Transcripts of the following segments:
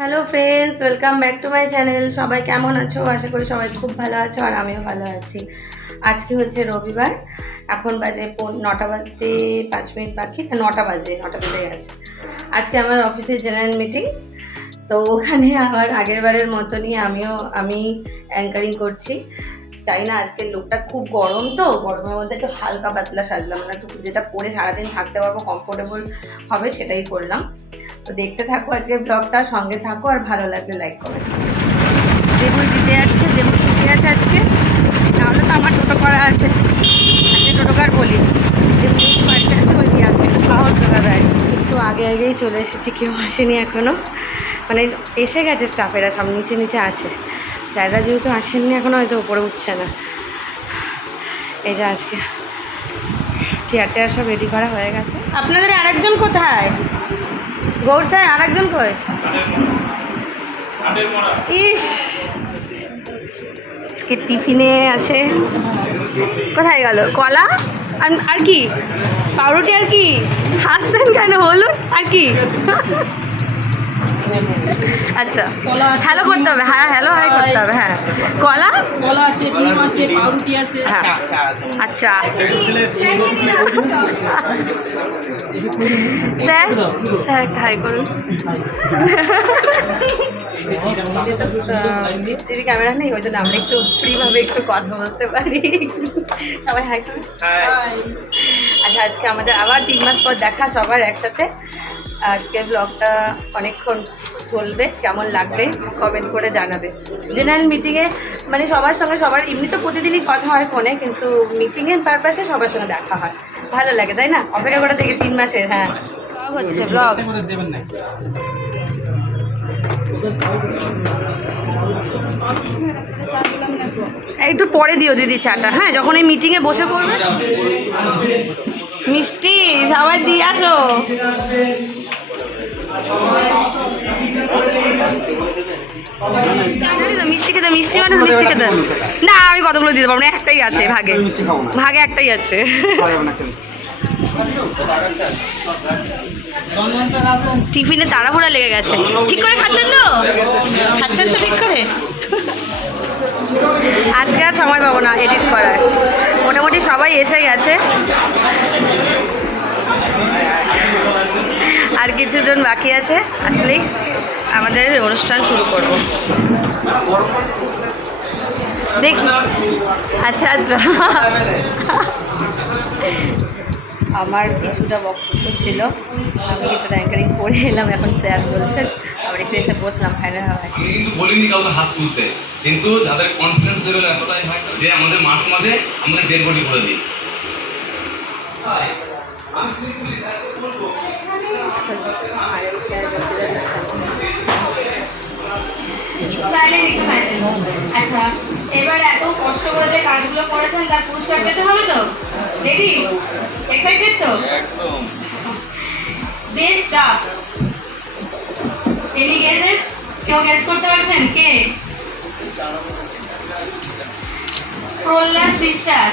Hello friends welcome back to my channel সবাই কেমন আছো? আশা করি সবাই খুব ভালো আছো আর আমিও ভালো আছি। আজকে হচ্ছে রবিবার। এখন বাজে নটা বাজতে পাঁচ মিনিট বাকি। না, নটা বাজে নটা বেজে গেছে। আজকে আমার অফিসে জেনারেল মিটিং তো ওখানে আবার আগের বারের মতনই আমিও আমি অ্যাঙ্কারিং করছি। চাই না আজকের লোকটা খুব গরম তো। গরমের মধ্যে একটু হালকা পাতলা সাজলাম। না একটু যেটা পরে সারাদিন থাকতে পারব কমফোর্টেবল হবে সেটাই করলাম। তো দেখতে থাকো, আজকে ব্লগটা সঙ্গে থাকো আর ভালো লাগলে লাইক করো। দেবু জিতে যাচ্ছে দেবু জিতে যাচ্ছে আজকে, তাহলে তো আমার টোটো করা আছে। আজকে টোটোকার বলি? দেবু বাড়িতে আছে ওই কি আজকে একটু সাহস কি। একটু আগে আগেই চলে এসেছি, কেউ আসেনি এখনও মানে এসে গেছে স্টাফেরা সব নিচে নিচে আছে। স্যাররা যেহেতু আসেননি এখনও হয়তো উপরে উঠছে না। এই যে আজকে চেয়ার টেয়ার সব রেডি করা হয়ে গেছে। আপনাদের আরেকজন কোথায়? গৌর স্যার আরেকজন কই? ইস। আজকে টিফিনে আছে। কোথায় গেল? কলা? আর আর কি? পাউরুটি আর কি? হাসছেন কেন হলুদ আর কি? আচ্ছা হ্যালো করতে হবে। হ্যাঁ হ্যালো হাই করতে হবে হ্যাঁ। কলা? কলা আছে ডিম আছে পাউরুটি আছে। হ্যাঁ। আচ্ছা। স্যার? স্যার একটা হাই করুন। সিসিটিভি ক্যামেরা নেই ওই জন্য আমরা একটু ফ্রিভাবে একটু কথা বলতে পারি। সবাই হাই করুন। আচ্ছা আজকে আমাদের আবার তিন মাস পর দেখা সবার একসাথে। আজকের ব্লগটা অনেকক্ষণ চলবে কেমন লাগবে কমেন্ট করে জানাবে। জেনারেল মিটিংয়ে মানে সবার সঙ্গে সবার এমনি তো প্রতিদিনই কথা হয় ফোনে কিন্তু মিটিংয়ের পারপাসে সবার সঙ্গে দেখা হয়। ভালো লাগে তাই না? অপেক্ষা করে থেকে তিন মাসের হ্যাঁ। হচ্ছে ব্লগ একটু পরে দিও দিদি চাটা হ্যাঁ যখন এই মিটিংয়ে বসে পড়বে। মিষ্টি সবাই দিয়ে আসো। না, মানে না আমি কতগুলো দিতে পারব না একটাই আছে ভাগে। খাব না। ভাগে একটাই আছে। টিফিনে তাড়াহুড়া লেগে গেছে। ঠিক করে খাচ্ছেন তো? খাচ্ছেন তো ঠিক করে? আজকে আর সময় পাবো না এডিট করার। মোটামুটি সবাই এসে গেছে। আর কিছুজন বাকি আছে। আসলেই আমাদের অনুষ্ঠান শুরু করব। দেখ আচ্ছা আচ্ছা। আমার কিছুটা বক্তব্য ছিল। আমি কিছুটা অ্যাঙ্কারিং করে এলাম, এখন স্যার বলছেন, আবার একটু এসে বসলাম ফাইনাল হয় কিন্তু বলিনি কাউকে হাত তুলতে, কিন্তু যাদের কনফিডেন্স লেভেল এতটাই হয় যে আমাদের মাস মাঝে আমাদের ডেড বডি করে দিই। আচ্ছা এবার এত কষ্ট করে যে কাজগুলো করেছেন তার পুরস্কার পেতে হবে তো রেডি এক্সাইটেড তো একদম বেস্ট স্টাফ এনি গেসেস কেউ গেস করতে পারছেন কে প্রহ্লাদ বিশ্বাস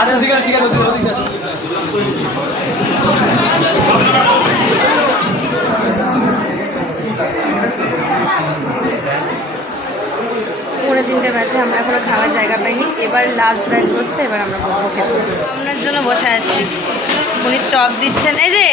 আচ্ছা ঠিক আছে ঠিক আছে ওদিকে আসো। পনেরো তিনটে ব্যাচে আমরা এখনও খাওয়ার জায়গা পাইনি। এবার লাস্ট ব্যাচ বসছে এবার আমরা বসবো আপনার জন্য বসে আছি। উনি স্টক দিচ্ছেন। এই যে,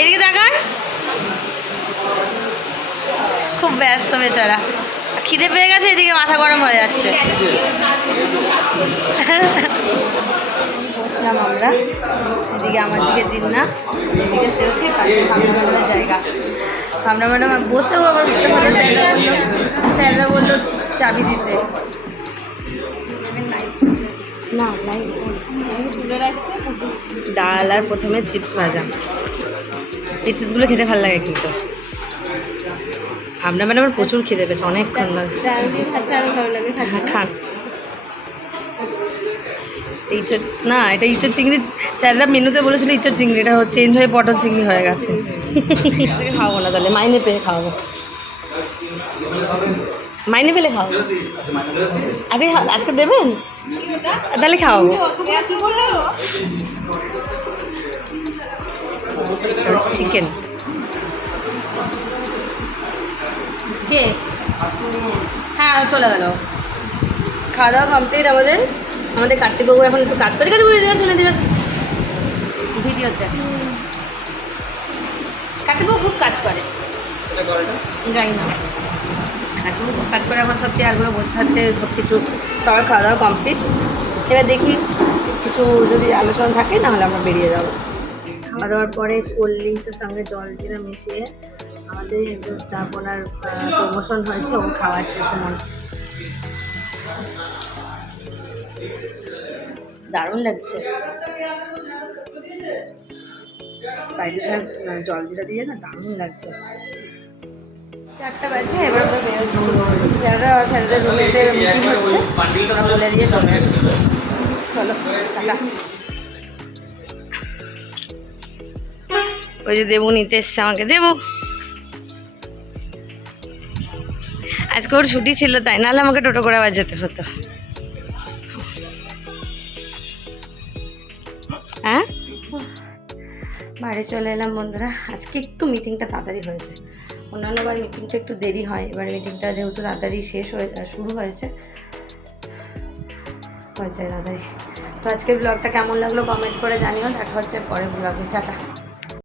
এদিকে দেখান খুব ব্যস্ত বেচারা। খিদে পেয়ে গেছে এদিকে মাথা গরম হয়ে যাচ্ছে। বসলাম আমরা। এদিকে আমার দিকে জিন্না এদিকে সেরসি পাশে ভাবনা ম্যাডামের জায়গা। ভাবনা ম্যাডাম বসেও আবার স্যাররা বলল চাবি দিতে। না নাই। ডাল আর প্রথমে চিপস ভাজা। এই চিপসগুলো খেতে ভালো লাগে কিন্তু। আপনার মানে আমার প্রচুর খিদে পেয়েছে অনেকক্ষণ খেতে লাগে হ্যাঁ, খান ইঁচড় না এটা ইঁচড় চিংড়ি স্যাররা মেনুতে বলেছিল ইঁচড় চিংড়ি এটা চেঞ্জ হয়ে পটল চিংড়ি হয়ে গেছে। খাওয়াবো না তাহলে মাইনে পেয়ে খাওয়াবো। মাইনে পেলে খাওয়াবো। আজকে আজকে দেবেন? তাহলে খাওয়াবো। চিকেন কে হ্যাঁ চলে গেল। খাওয়া দাওয়া কমপ্লিট আমাদের আমাদের কার্তিকবাবু এখন একটু কাজ করে কার্তিকবাবু এদিকে শুনে দিকে ভিডিওতে কার্তিকবাবু খুব কাজ করে। জানি না। কার্তিকবাবু খুব কাজ করে এখন সব চেয়ারগুলো বসে থাকছে সব কিছু সবার খাওয়া দাওয়া কমপ্লিট এবার দেখি কিছু যদি আলোচনা থাকে নাহলে আমরা বেরিয়ে যাব। খাওয়া দাওয়ার পরে কোল্ড ড্রিঙ্কসের সঙ্গে জল জিরা মিশিয়ে আমাদের একজন স্টাফ ওনার প্রমোশন হয়েছে, ও খাওয়াচ্ছে সুমন। দারুণ লাগছে। স্পাইডি সাহেব জল জিরা দিয়ে না, দারুণ লাগছে। চারটা বাজে, এবার আমরা বেরোচ্ছি স্যাররা স্যারদের রুমেতে মিটিং হচ্ছে বলে দিয়ে চলে যাচ্ছে চলো ওই যে দেবু নিতে এসছে আমাকে। দেবু! আজকে ওর ছুটি ছিল, তাই নাহলে আমাকে টোটো করে আবার যেতে হতো। হ্যাঁ? বাড়ি চলে এলাম বন্ধুরা। আজকে একটু মিটিংটা তাড়াতাড়ি হয়েছে। অন্যান্য বার মিটিংটা একটু দেরি হয়। এবার মিটিংটা যেহেতু তাড়াতাড়ি শেষ হয়ে শুরু হয়েছে। হয়েছে তাড়াতাড়ি। তো আজকের ব্লগটা কেমন লাগল কমেন্ট করে জানিও। দেখা হচ্ছে পরে ব্লগে টাটা।